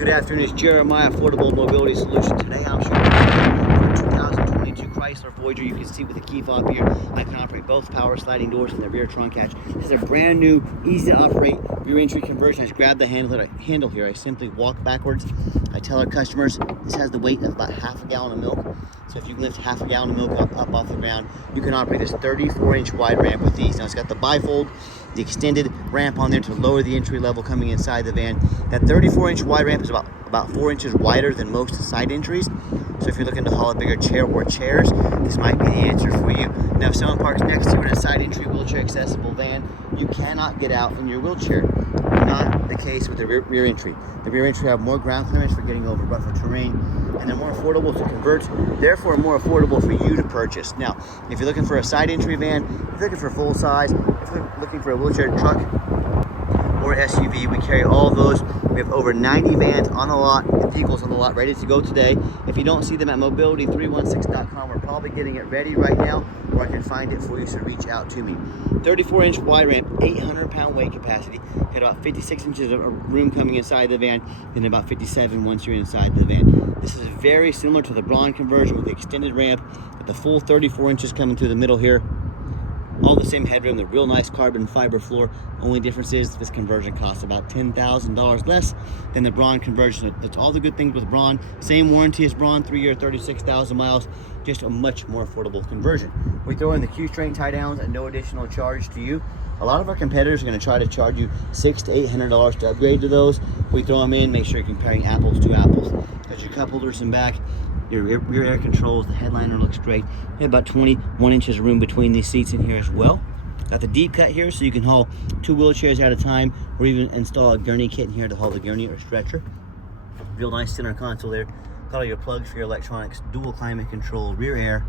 Good afternoon, it's Jeremiah, Affordable Mobility Solution. Today I'm showing you for 2022 Chrysler Voyager. You can see with the key fob here, I can operate both power sliding doors and the rear trunk hatch. This is a brand new, easy to operate rear entry conversion. I just grab the handle here. I simply walk backwards. I tell our customers this has the weight of about half a gallon of milk. So if you can lift half a gallon of milk up off the ground, you can operate this 34-inch wide ramp with ease. Now it's got the bifold, the extended ramp on there to lower the entry level coming inside the van. That 34-inch wide ramp is about 4 inches wider than most side entries. So if you're looking to haul a bigger chair or chairs, this might be the answer for you. Now if someone parks next to you in a side entry wheelchair accessible van, you cannot get out in your wheelchair. Not the case with the rear entry. The rear entry have more ground clearance for getting over rougher terrain, and they're more affordable to convert, therefore more affordable for you to purchase. Now, if you're looking for a side entry van, if you're looking for full size, if you're looking for a wheelchair truck or SUV, we carry all those. We have over 90 vans on the lot, vehicles on the lot ready to go today. If you don't see them at mobility316.com, we're probably getting it ready right now, or I can find it for you, so reach out to me. 34-inch wide ramp, 800-pound weight capacity, had about 56 inches of room coming inside the van, and about 57 once you're inside the van. This is very similar to the Braun conversion with the extended ramp, with the full 34 inches coming through the middle here. All the same headroom, the real nice carbon fiber floor. Only difference is this conversion costs about $10,000 less than the Braun conversion. That's all the good things with Braun. Same warranty as Braun, 3-year, 36,000 miles. Just a much more affordable conversion. We throw in the Q-string tie downs at no additional charge to you. A lot of our competitors are going to try to charge you $600 to $800 to upgrade to those. We throw them in, make sure you're comparing apples to apples. Got your cup holders in back, your rear air controls, the headliner looks great. We have about 21 inches of room between these seats in here as well. Got the deep cut here, so you can haul 2 wheelchairs at a time, or even install a gurney kit in here to haul the gurney or stretcher. Real nice center console there. Got all your plugs for your electronics, dual climate control, rear air.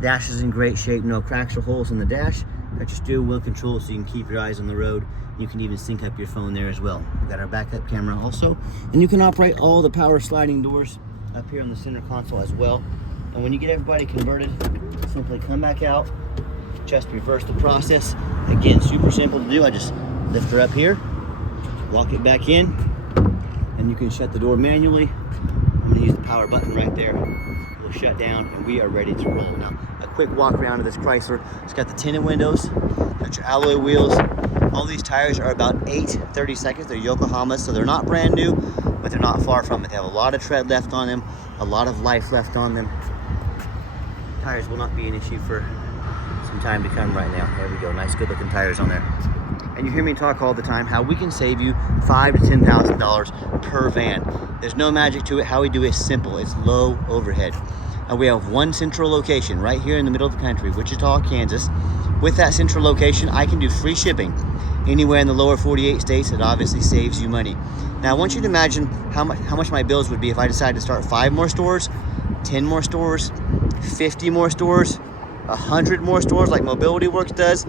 Dash is in great shape, no cracks or holes in the dash. Got your steering wheel control so you can keep your eyes on the road. You can even sync up your phone there as well. We've got our backup camera also. And you can operate all the power sliding doors up here on the center console as well. And when you get everybody converted, simply come back out, just reverse the process. Again, super simple to do. I just lift her up here, lock it back in, and you can shut the door manually. I'm gonna use the power button right there. We'll shut down and we are ready to roll. Now, a quick walk around of this Chrysler. It's got the tinted windows, got your alloy wheels. All these tires are about 8/32. They're Yokohamas, so they're not brand new, but they're not far from it. They have a lot of tread left on them, a lot of life left on them. Tires will not be an issue for some time to come right now. There we go, nice good looking tires on there. And you hear me talk all the time how we can save you $5,000 to $10,000 per van. There's no magic to it. How we do it is simple. It's low overhead. We have one central location right here in the middle of the country, Wichita, Kansas. With that central location, I can do free shipping anywhere in the lower 48 states. It obviously saves you money. Now, I want you to imagine how much my bills would be if I decided to start 5 more stores, 10 more stores, 50 more stores, 100 more stores like Mobility Works does.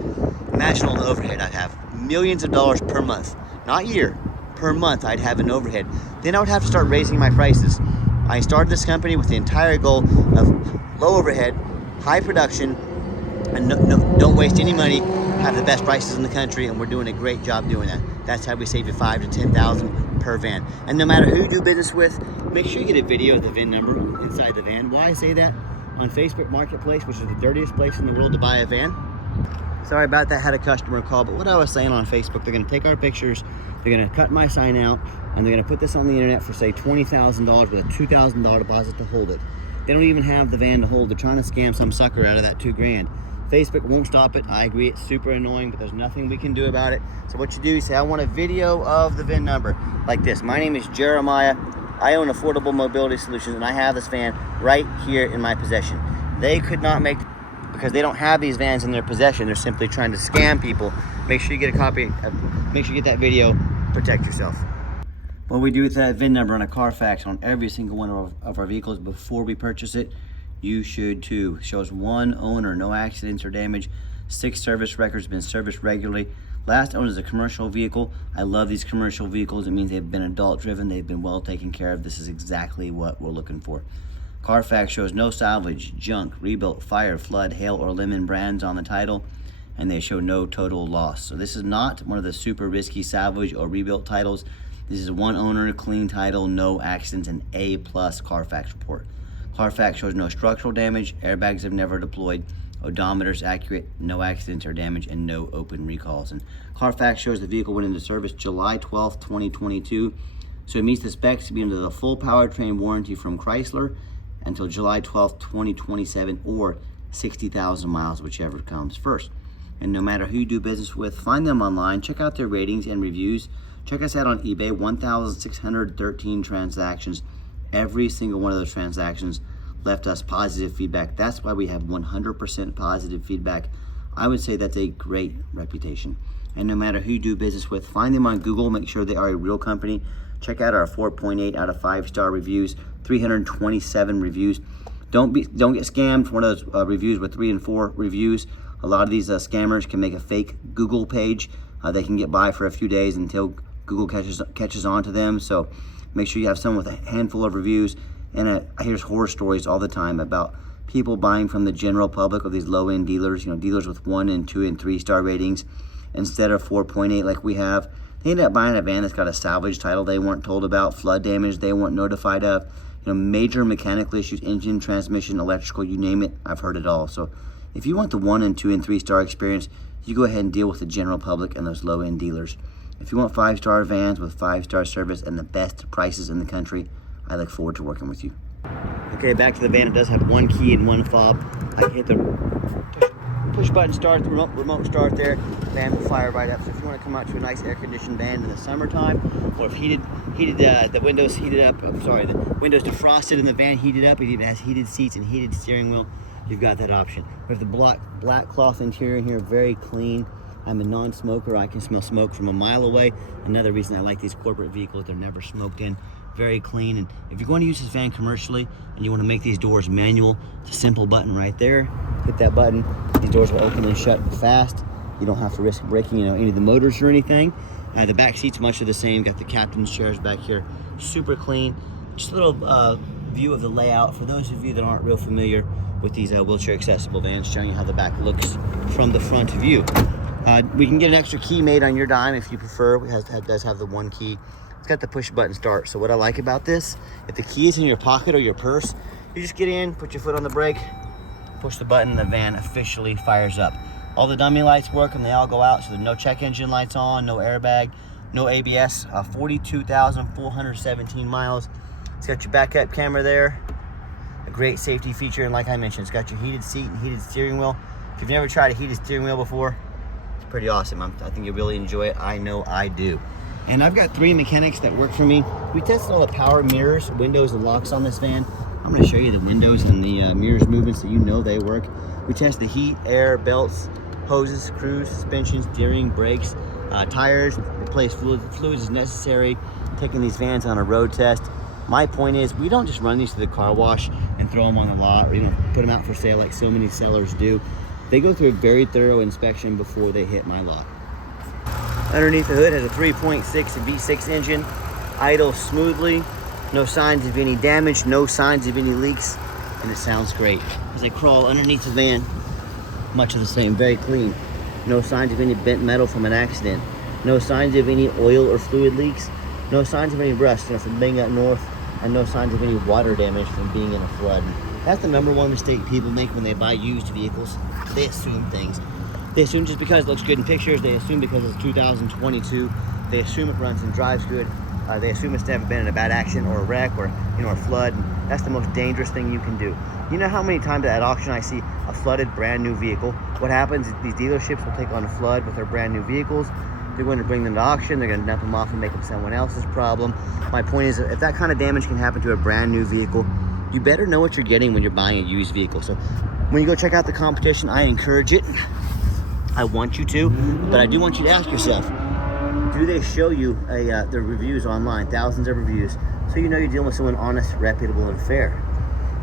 Imagine all the overhead I'd have. Millions of dollars per month, not year, per month I'd have an overhead. Then I would have to start raising my prices. I started this company with the entire goal of low overhead, high production, and don't waste any money, have the best prices in the country, and we're doing a great job doing that. That's how we save you $5,000 to $10,000 per van. And no matter who you do business with, make sure you get a video of the VIN number inside the van. Why I say that? On Facebook Marketplace, which is the dirtiest place in the world to buy a van. Sorry about that, had a customer call, but what I was saying on Facebook, they're gonna take our pictures, they're gonna cut my sign out, and they're gonna put this on the internet for say $20,000 with a $2,000 deposit to hold it. They don't even have the van to hold. They're trying to scam some sucker out of that $2,000. Facebook won't stop it. I agree, it's super annoying, but there's nothing we can do about it. So what you do, you say, I want a video of the VIN number, like this. My name is Jeremiah. I own Affordable Mobility Solutions, and I have this van right here in my possession. They could not make, because they don't have these vans in their possession, they're simply trying to scam people. Make sure you get a copy, make sure you get that video, protect yourself. What we do with that VIN number on a Carfax on every single one of our vehicles before we purchase it, you should too. Shows 1 owner, no accidents or damage, 6 service records, been serviced regularly. Last owner is a commercial vehicle. I love these commercial vehicles. It means they've been adult driven, they've been well taken care of. This is exactly what we're looking for. Carfax shows no salvage, junk, rebuilt, fire, flood, hail, or lemon brands on the title, and they show no total loss. So this is not one of the super risky salvage or rebuilt titles. This is one owner, clean title, no accidents, and A+ Carfax report. Carfax shows no structural damage, airbags have never deployed, odometer's accurate, no accidents or damage, and no open recalls. And Carfax shows the vehicle went into service July 12th, 2022. So it meets the specs to be under the full powertrain warranty from Chrysler until July 12th, 2027, or 60,000 miles, whichever comes first. And no matter who you do business with, find them online, check out their ratings and reviews. Check us out on eBay, 1,613 transactions. Every single one of those transactions left us positive feedback. That's why we have 100% positive feedback. I would say that's a great reputation. And no matter who you do business with, find them on Google, make sure they are a real company. Check out our 4.8 out of 5-star reviews, 327 reviews. Don't get scammed for one of those reviews with 3 and 4 reviews. A lot of these scammers can make a fake Google page. They can get by for a few days until Google catches on to them. So make sure you have someone with a handful of reviews. And I hear horror stories all the time about people buying from the general public or these low-end dealers, dealers with 1 and 2 and 3-star ratings instead of 4.8 like we have. They end up buying a van that's got a salvage title they weren't told about, flood damage they weren't notified of, major mechanical issues, engine, transmission, electrical, you name it, I've heard it all. So if you want the 1 and 2 and 3-star experience, you go ahead and deal with the general public and those low-end dealers. If you want 5-star vans with 5-star service and the best prices in the country, I look forward to working with you. Okay, back to the van. It does have 1 key and 1 fob. I can hit the push button start, the remote start there. The van will fire right up. So if you want to come out to a nice air-conditioned van in the summertime, or if the windows heated up, the windows defrosted and the van heated up, it even has heated seats and heated steering wheel, you've got that option. We have the black cloth interior here, very clean. I'm a non-smoker. I can smell smoke from a mile away. Another reason I like these corporate vehicles, they're never smoked in. Very clean. And if you're going to use this van commercially and you want to make these doors manual, it's a simple button right there. Hit that button, these doors will open and shut fast. You don't have to risk breaking any of the motors or anything. The back seat's much of the same. Got the captain's chairs back here, super clean. Just a little view of the layout for those of you that aren't real familiar with these wheelchair accessible vans, showing you how the back looks from the front view. We can get an extra key made on your dime if you prefer. It does have the 1 key. It's got the push button start. So what I like about this, if the key is in your pocket or your purse, you just get in, put your foot on the brake, push the button, and the van officially fires up. All the dummy lights work and they all go out, so there's no check engine lights on, no airbag, no ABS, 42,417 miles. It's got your backup camera there, a great safety feature, and like I mentioned, it's got your heated seat and heated steering wheel. If you've never tried a heated steering wheel before, it's pretty awesome. I think you'll really enjoy it. I know I do. And I've got 3 mechanics that work for me. We tested all the power mirrors, windows, and locks on this van. I'm going to show you the windows and the mirrors movement so you know they work. We test the heat, air, belts, hoses, screws, suspension, steering, brakes, tires, replace fluids as necessary, taking these vans on a road test. My point is, we don't just run these to the car wash and throw them on the lot or put them out for sale like so many sellers do. They go through a very thorough inspection before they hit my lot. Underneath the hood has a 3.6 V6 engine, idles smoothly, no signs of any damage, no signs of any leaks, and it sounds great. As I crawl underneath the van, much of the same, very clean. No signs of any bent metal from an accident, no signs of any oil or fluid leaks, no signs of any rust from being up north, and no signs of any water damage from being in a flood. That's the #1 mistake people make when they buy used vehicles. They assume things. They assume just because it looks good in pictures, they assume because it's 2022, they assume it runs and drives good, they assume it's never been in a bad accident or a wreck or a flood. And that's the most dangerous thing you can do. You know how many times at auction I see a flooded brand new vehicle? What happens is these dealerships will take on a flood with their brand new vehicles. They're going to bring them to auction, they're going to dump them off and make them someone else's problem. My point is, if that kind of damage can happen to a brand new vehicle, you better know what you're getting when you're buying a used vehicle. So when you go check out the competition, I encourage it. I want you to, but I do want you to ask yourself, do they show you their reviews online, thousands of reviews, so you know you're dealing with someone honest, reputable, and fair?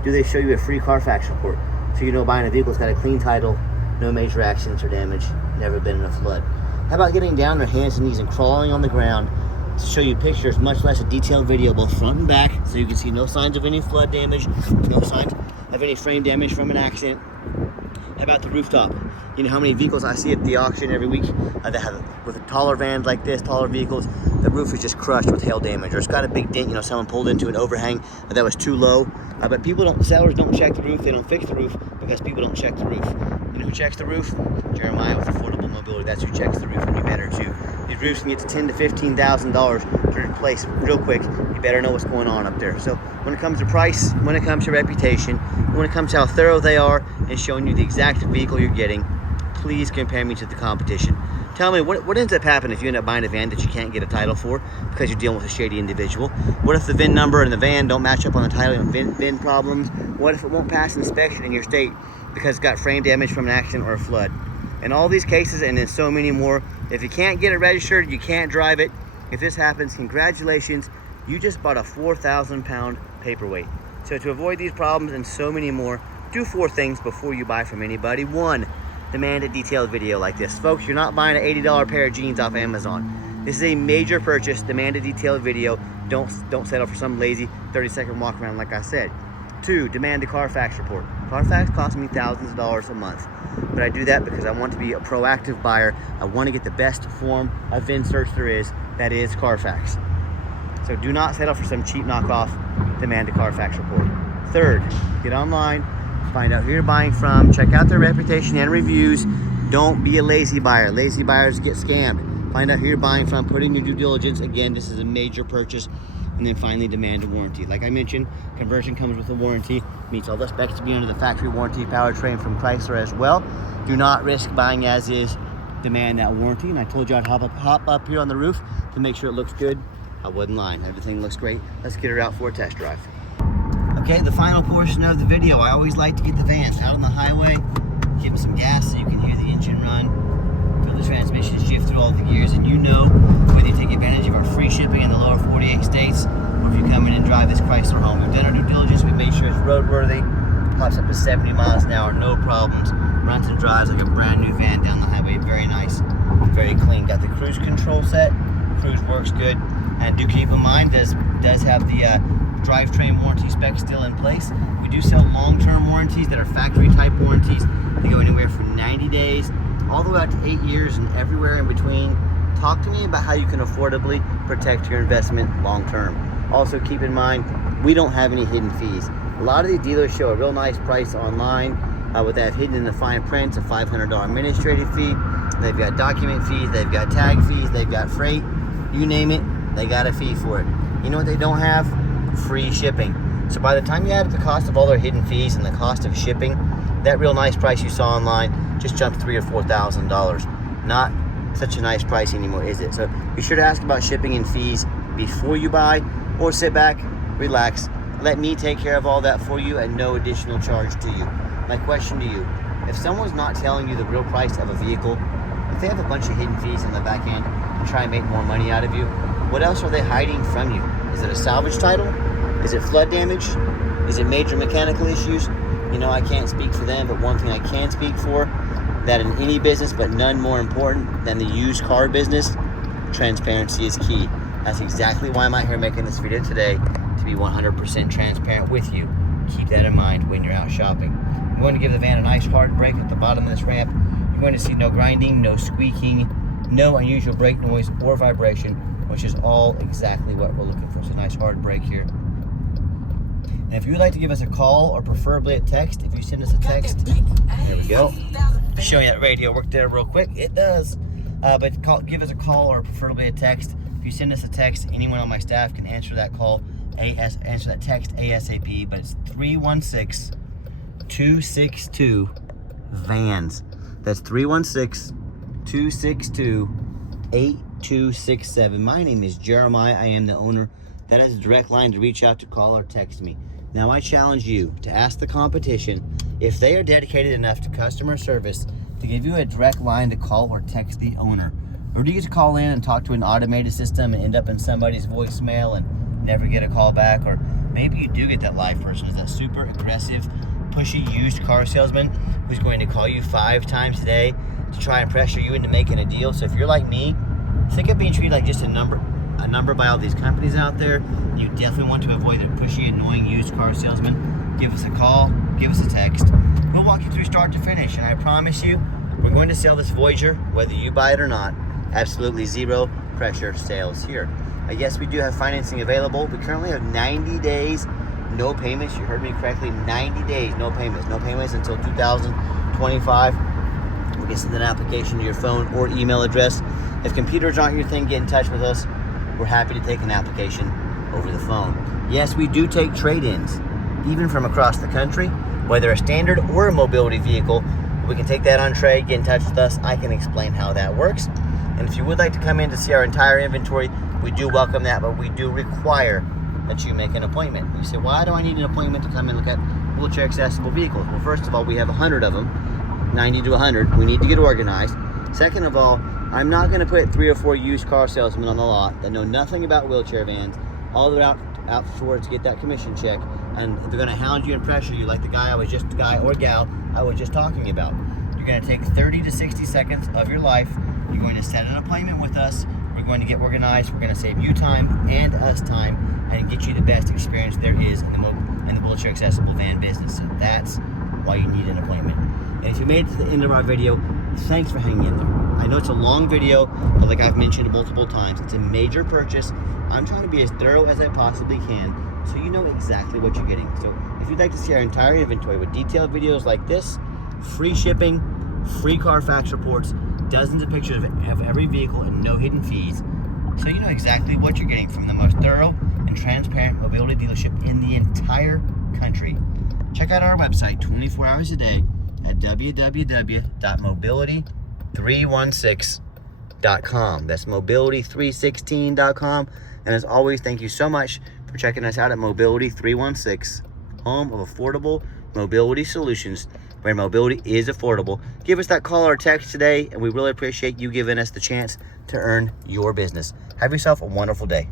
Do they show you a free Carfax report, so you know buying a vehicle's got a clean title, no major accidents or damage, never been in a flood? How about getting down on their hands and knees and crawling on the ground to show you pictures, much less a detailed video, both front and back, so you can see no signs of any flood damage, no signs of any frame damage from an accident, about the rooftop. You know how many vehicles I see at the auction every week that have, with taller vans like this, taller vehicles, the roof is just crushed with hail damage, or it's got a big dent, you know, someone pulled into an overhang that was too low. But sellers don't check the roof, they don't fix the roof because people don't check the roof. You know who checks the roof? Jeremiah with Affordable Mobility. That's who checks the roof, and you better too. These roofs can get to $10,000 to $15,000 to replace real quick. You better know what's going on up there. So when it comes to price, when it comes to reputation, when it comes to how thorough they are and showing you the exact vehicle you're getting, please compare me to the competition. Tell me, what ends up happening if you end up buying a van that you can't get a title for because you're dealing with a shady individual? What if the VIN number and the van don't match up on the title and VIN problems? What if it won't pass inspection in your state because it's got frame damage from an accident or a flood? In all these cases, and in so many more, if you can't get it registered, you can't drive it. If this happens, congratulations, you just bought a 4,000 pound paperweight. So to avoid these problems and so many more, do 4 things before you buy from anybody. 1, demand a detailed video like this. Folks, you're not buying an $80 pair of jeans off Amazon. This is a major purchase. Demand a detailed video. Don't settle for some lazy 30-second walk around like I said. 2, demand a Carfax report. Carfax costs me thousands of dollars a month, but I do that because I want to be a proactive buyer. I want to get the best form of VIN search there is, that is Carfax. So do not settle for some cheap knockoff. Demand a Carfax report. 3rd, get online, find out who you're buying from, check out their reputation and reviews. Don't be a lazy buyer. Lazy buyers get scammed. Find out who you're buying from, put in your due diligence. Again, this is a major purchase. And then finally, demand a warranty. Like I mentioned, conversion comes with a warranty, meets all the specs to be under the factory warranty powertrain from Chrysler as well. Do not risk buying as is. Demand that warranty. And I told you I'd hop up here on the roof to make sure it looks good. I wasn't lying. Everything looks great. Let's get her out for a test drive. Okay, the final portion of the video. I always like to get the vans out on the highway, give them some gas so you can hear the engine run, feel the transmission shift through all the gears, and you know whether you take advantage of our free shipping in the lower 48 states or if you come in and drive this Chrysler home. We've done our due diligence, we've made sure it's roadworthy, pops up to 70 miles an hour, no problems, runs and drives like a brand new van down the highway. Very nice, very clean. Got the cruise control set, cruise works good, and do keep in mind, does have the drivetrain warranty specs still in place. We do sell long-term warranties that are factory type warranties. They go anywhere from 90 days all the way out to 8 years and everywhere in between. Talk to me about how you can affordably protect your investment long-term. Also keep in mind, we don't have any hidden fees. A lot of these dealers show a real nice price online, but they have hidden in the fine print a $500 administrative fee. They've got document fees, they've got tag fees, they've got freight, you name it, they got a fee for it. You know what they don't have? Free shipping. So by the time you add up the cost of all their hidden fees and the cost of shipping, that real nice price you saw online just jumped $3,000 or $4,000. Not such a nice price anymore, is it? So be sure to ask about shipping and fees before you buy, or sit back, relax, let me take care of all that for you at no additional charge to you. My question to you, if someone's not telling you the real price of a vehicle, if they have a bunch of hidden fees on the back end and try and make more money out of you, what else are they hiding from you? Is it a salvage title? Is it flood damage? Is it major mechanical issues? You know, I can't speak for them, but one thing I can speak for, that in any business, but none more important than the used car business, transparency is key. That's exactly why I'm out here making this video today, to be 100% transparent with you. Keep that in mind when you're out shopping. I'm going to give the van a nice hard brake at the bottom of this ramp. You're going to see no grinding, no squeaking, no unusual brake noise or vibration, which is all exactly what we're looking for. So nice hard brake here. And if you would like to give us a call or preferably a text, if you send us a text, there we go. Show you that radio work there real quick. It does. But give us a call or preferably a text. If you send us a text, anyone on my staff can answer that call, answer that text ASAP. But it's 316-262-VANS. That's 316-262-8267. My name is Jeremiah. I am the owner. That is a direct line to reach out, to call, or text me. Now I challenge you to ask the competition if they are dedicated enough to customer service to give you a direct line to call or text the owner. Or do you get to call in and talk to an automated system and end up in somebody's voicemail and never get a call back? Or maybe you do get that live person, is that super aggressive, pushy used car salesman who's going to call you 5 times a day to try and pressure you into making a deal. So if you're like me, think of being treated like just a number by all these companies out there. You definitely want to avoid the pushy, annoying used car salesman. Give us a call, give us a text. We'll walk you through start to finish, and I promise you, we're going to sell this Voyager, whether you buy it or not. Absolutely zero pressure sales here. Yes, we do have financing available. We currently have 90 days, no payments. You heard me correctly, 90 days, no payments. No payments until 2025. We can send an application to your phone or email address. If computers aren't your thing, get in touch with us. We're happy to take an application over the phone. Yes, we do take trade-ins, even from across the country, whether a standard or a mobility vehicle. We can take that on trade. Get in touch with us. I can explain how that works. And if you would like to come in to see our entire inventory, we do welcome that, but we do require that you make an appointment. You say, why do I need an appointment to come and look at wheelchair accessible vehicles? Well, first of all, we have 100 of them, 90 to 100. We need to get organized. Second of all, I'm not going to put 3 or 4 used car salesmen on the lot that know nothing about wheelchair vans, all the way out for to get that commission check, and they're going to hound you and pressure you like the guy or gal I was just talking about. You're going to take 30 to 60 seconds of your life. You're going to set an appointment with us. We're going to get organized. We're going to save you time and us time and get you the best experience there is in the wheelchair accessible van business. So that's why you need an appointment. And if you made it to the end of our video, thanks for hanging in there. I know it's a long video, but like I've mentioned multiple times, it's a major purchase. I'm trying to be as thorough as I possibly can so you know exactly what you're getting. So if you'd like to see our entire inventory with detailed videos like this, free shipping, free Carfax reports, dozens of pictures of every vehicle and no hidden fees, so you know exactly what you're getting from the most thorough and transparent mobility dealership in the entire country. Check out our website 24 hours a day at www.mobility316.com. That's mobility316.com. And as always, thank you so much for checking us out at Mobility 316, home of affordable mobility solutions, where mobility is affordable. Give us that call or text today, and we really appreciate you giving us the chance to earn your business. Have yourself a wonderful day.